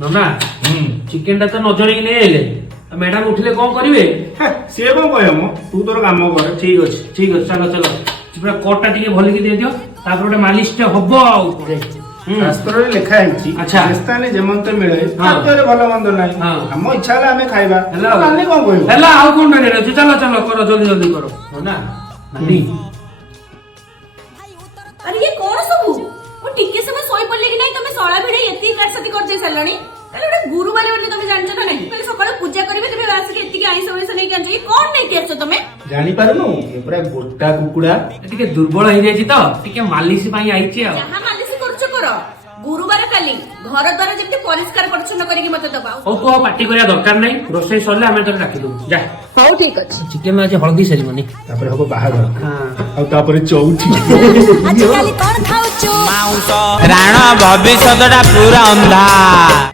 नना चिकेन टा तो नजर ही नहीं आइले मैडम उठिले कौन करिवे सी कौन कह मो तू तोर काम कर। ठीक अच्छे चलो चलो पूरा कोट टा टिके भलिकी दे दियो तापर गोटे मालिश टा हबो आउ शास्त्र रे लिखा है अच्छा स्थाने जेमंत मिले हाँ। खाद्य भल मंद ना हाँ। हम इच्छा है आम खाइबा हेलो। कौन कह हेला आउ कोन रे रे चलो चलो करो जल्दी जल्दी करो ना नानी अरे ये कौन सबू वो टिके समय सोई पड़ले कि नहीं तुम सळा भिड़े एती काटसती कर जे सलणी ताले ओटे गुरुवार बोली तुम जानछ ना नहीं पहले सकाळ पूजा करिवे तुम आसी के एती आइस वैसे नहीं जानछ ये कौन नहीं केछ तुमे जानी पारनु ये पूरा गोटा कुकुड़ा टिके दुर्बल हो जाई तो टिके मालिश पई आइची आ जहां मालिश करछ कर गुरुवार काली घर द्वारा जेते परिष्कार परिच्छन्न करिके मते दबा ओ तो पार्टी करिया दरकार नहीं रोसे सरले हमें तोरे राखी दू जा हो ठीक अछि चिकेन आज हल्दी सेरिमनी तापर हबो बाहागर हां और तापर चौथी आज काली कोन खाउछु राण भविष्यटा पूरा अंधा।